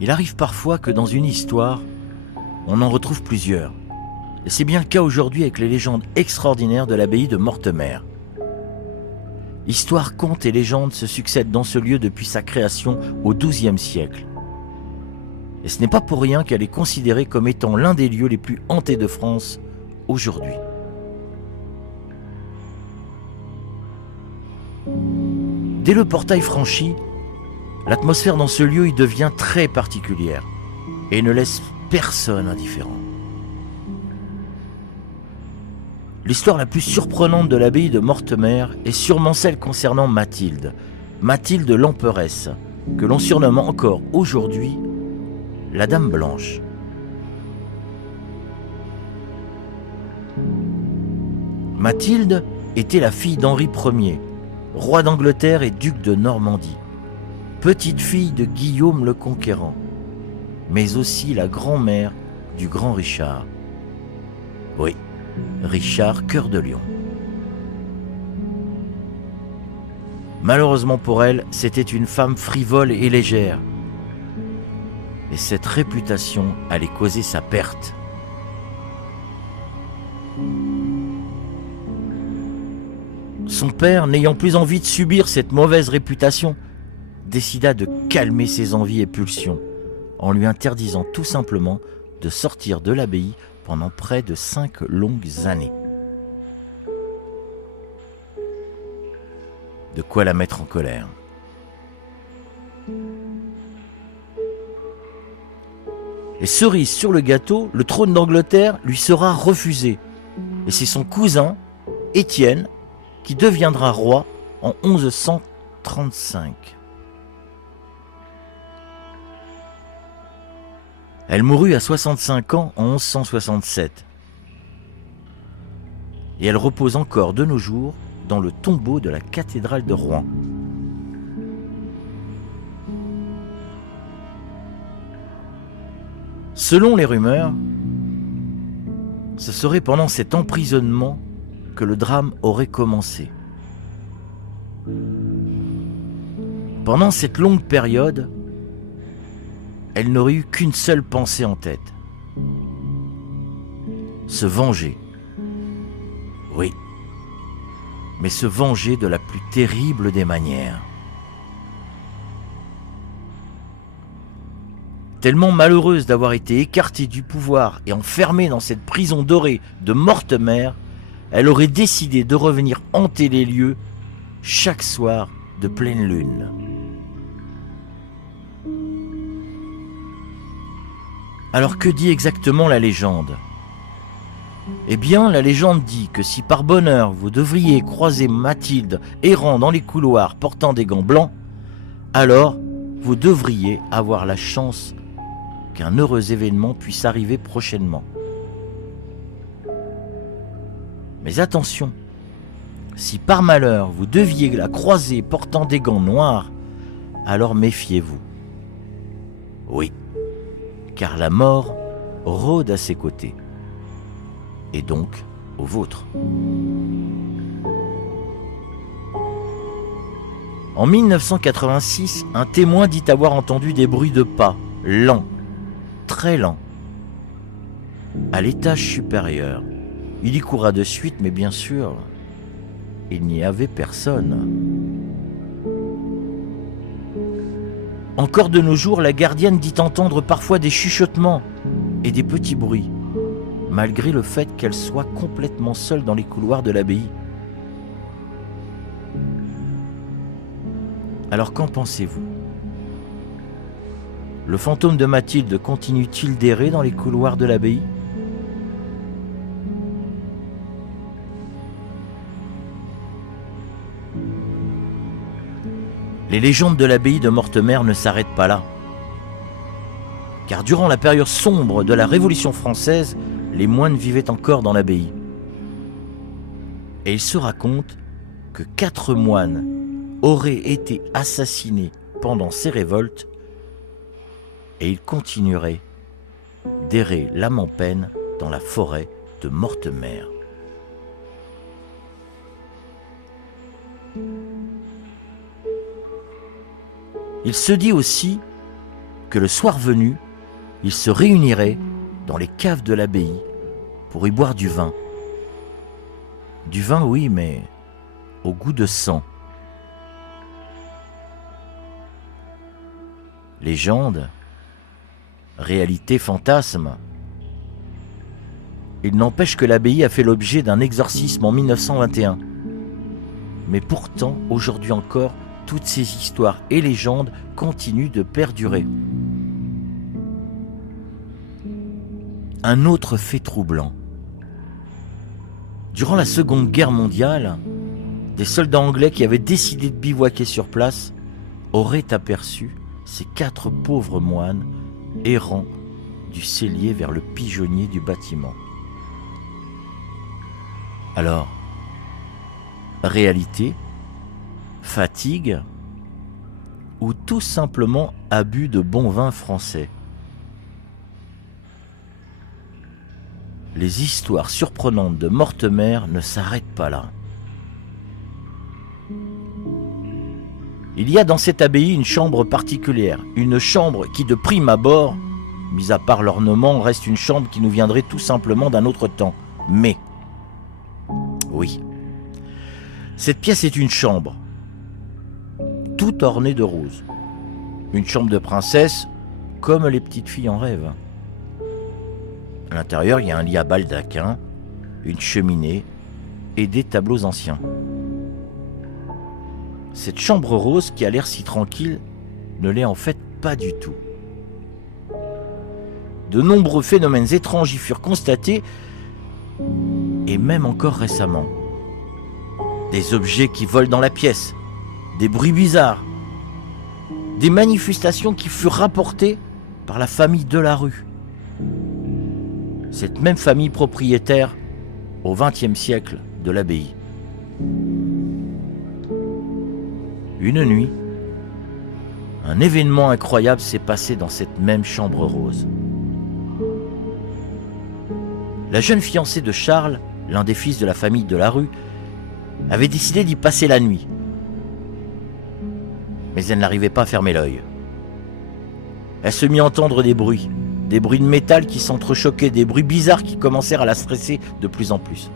Il arrive parfois que dans une histoire, on en retrouve plusieurs. Et c'est bien le cas aujourd'hui avec les légendes extraordinaires de l'abbaye de Mortemer. Histoire, contes et légendes se succèdent dans ce lieu depuis sa création au XIIe siècle. Et ce n'est pas pour rien qu'elle est considérée comme étant l'un des lieux les plus hantés de France aujourd'hui. Dès le portail franchi, l'atmosphère dans ce lieu y devient très particulière et ne laisse personne indifférent. L'histoire la plus surprenante de l'abbaye de Mortemer est sûrement celle concernant Mathilde, Mathilde l'Emperesse, que l'on surnomme encore aujourd'hui la Dame Blanche. Mathilde était la fille d'Henri Ier, roi d'Angleterre et duc de Normandie, petite fille de Guillaume le Conquérant, mais aussi la grand-mère du grand Richard. Oui, Richard Cœur de Lion. Malheureusement pour elle, c'était une femme frivole et légère. Et cette réputation allait causer sa perte. Son père, n'ayant plus envie de subir cette mauvaise réputation, décida de calmer ses envies et pulsions en lui interdisant tout simplement de sortir de l'abbaye pendant près de 5 longues années. De quoi la mettre en colère. Et cerise sur le gâteau, le trône d'Angleterre lui sera refusé. Et c'est son cousin, Étienne, qui deviendra roi en 1135. Elle mourut à 65 ans en 1167. Et elle repose encore de nos jours dans le tombeau de la cathédrale de Rouen. Selon les rumeurs, ce serait pendant cet emprisonnement que le drame aurait commencé. Pendant cette longue période, elle n'aurait eu qu'une seule pensée en tête. Se venger. Oui, mais se venger de la plus terrible des manières. Tellement malheureuse d'avoir été écartée du pouvoir et enfermée dans cette prison dorée de Mortemer, elle aurait décidé de revenir hanter les lieux chaque soir de pleine lune. Alors que dit exactement la légende ? Eh bien, la légende dit que si par bonheur vous devriez croiser Mathilde errant dans les couloirs portant des gants blancs, alors vous devriez avoir la chance qu'un heureux événement puisse arriver prochainement. Mais attention, si par malheur vous deviez la croiser portant des gants noirs, alors méfiez-vous. Oui, car la mort rôde à ses côtés, et donc au vôtre. En 1986, un témoin dit avoir entendu des bruits de pas, lents, très lents, à l'étage supérieur. Il y courra de suite, mais bien sûr, il n'y avait personne. Encore de nos jours, la gardienne dit entendre parfois des chuchotements et des petits bruits, malgré le fait qu'elle soit complètement seule dans les couloirs de l'abbaye. Alors qu'en pensez-vous ? Le fantôme de Mathilde continue-t-il d'errer dans les couloirs de l'abbaye ? Les légendes de l'abbaye de Mortemer ne s'arrêtent pas là. Car durant la période sombre de la Révolution française, les moines vivaient encore dans l'abbaye. Et il se raconte que 4 moines auraient été assassinés pendant ces révoltes et ils continueraient d'errer l'âme en peine dans la forêt de Mortemer. Il se dit aussi que le soir venu, ils se réuniraient dans les caves de l'abbaye pour y boire du vin. Du vin, oui, mais au goût de sang. Légende, réalité, fantasme. Il n'empêche que l'abbaye a fait l'objet d'un exorcisme en 1921. Mais pourtant, aujourd'hui encore, toutes ces histoires et légendes continuent de perdurer. Un autre fait troublant. Durant la Seconde Guerre mondiale, des soldats anglais qui avaient décidé de bivouaquer sur place auraient aperçu ces 4 pauvres moines errant du cellier vers le pigeonnier du bâtiment. Alors, réalité, fatigue ou tout simplement abus de bon vin français? Les histoires surprenantes de Mortemer ne s'arrêtent pas là. Il y a dans cette abbaye une chambre particulière, une chambre qui de prime abord, mis à part l'ornement, reste une chambre qui nous viendrait tout simplement d'un autre temps. Mais, oui, cette pièce est une chambre, toute ornée de roses. Une chambre de princesse, comme les petites filles en rêvent. À l'intérieur, il y a un lit à baldaquin, une cheminée et des tableaux anciens. Cette chambre rose qui a l'air si tranquille ne l'est en fait pas du tout. De nombreux phénomènes étranges y furent constatés, et même encore récemment. Des objets qui volent dans la pièce, des bruits bizarres, des manifestations qui furent rapportées par la famille Delarue. Cette même famille propriétaire au XXe siècle de l'abbaye. Une nuit, un événement incroyable s'est passé dans cette même chambre rose. La jeune fiancée de Charles, l'un des fils de la famille Delarue, avait décidé d'y passer la nuit. Mais elle n'arrivait pas à fermer l'œil. Elle se mit à entendre des bruits de métal qui s'entrechoquaient, des bruits bizarres qui commencèrent à la stresser de plus en plus.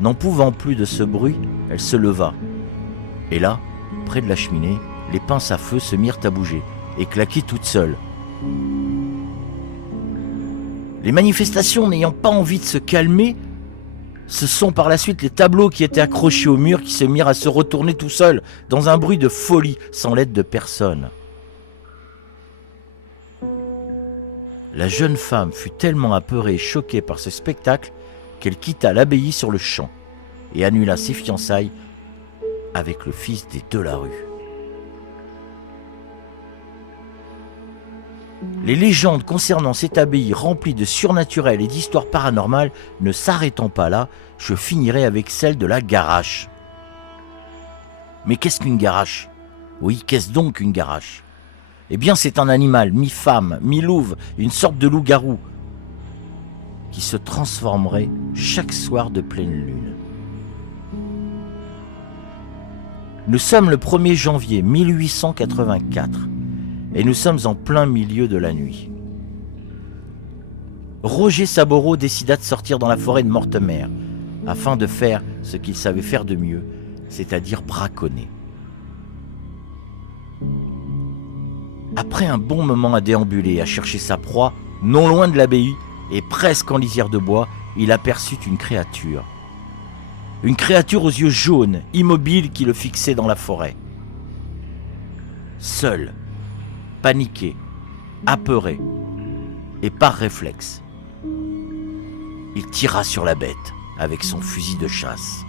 N'en pouvant plus de ce bruit, elle se leva. Et là, près de la cheminée, les pinces à feu se mirent à bouger et claquer toutes seules. Les manifestations n'ayant pas envie de se calmer, ce sont par la suite les tableaux qui étaient accrochés au mur qui se mirent à se retourner tout seuls, dans un bruit de folie, sans l'aide de personne. La jeune femme fut tellement apeurée et choquée par ce spectacle qu'elle quitta l'abbaye sur le champ et annula ses fiançailles avec le fils des Delarue. Les légendes concernant cette abbaye remplie de surnaturel et d'histoires paranormales ne s'arrêtant pas là, je finirai avec celle de la garache. Mais qu'est-ce qu'une garache? Oui, qu'est-ce donc une garache? Eh bien, c'est un animal mi-femme, mi-louve, une sorte de loup-garou qui se transformerait chaque soir de pleine lune. Nous sommes le 1er janvier 1884 et nous sommes en plein milieu de la nuit. Roger Saboureau décida de sortir dans la forêt de Mortemer afin de faire ce qu'il savait faire de mieux, c'est-à-dire braconner. Après un bon moment à déambuler, à chercher sa proie, non loin de l'abbaye et presque en lisière de bois, il aperçut une créature. Une créature aux yeux jaunes, immobile, qui le fixait dans la forêt. Seul, paniqué, apeuré, et par réflexe, il tira sur la bête avec son fusil de chasse.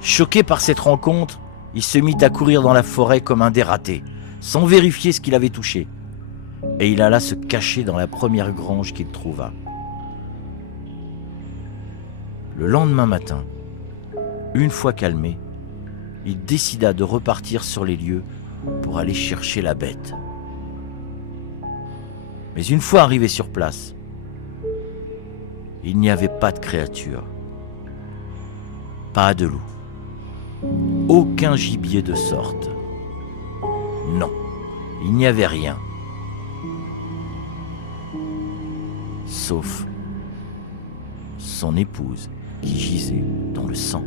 Choqué par cette rencontre, il se mit à courir dans la forêt comme un dératé, sans vérifier ce qu'il avait touché. Et il alla se cacher dans la première grange qu'il trouva. Le lendemain matin, une fois calmé, il décida de repartir sur les lieux pour aller chercher la bête. Mais une fois arrivé sur place, il n'y avait pas de créature, pas de loup, aucun gibier de sorte. Non. il n'y avait rien. Sauf son épouse qui gisait dans le sang.